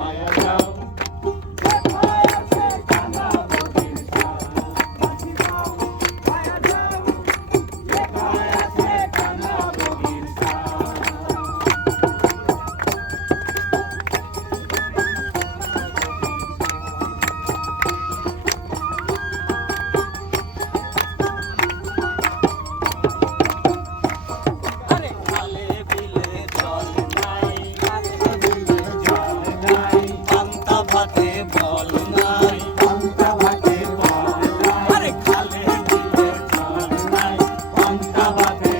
I am now Amen.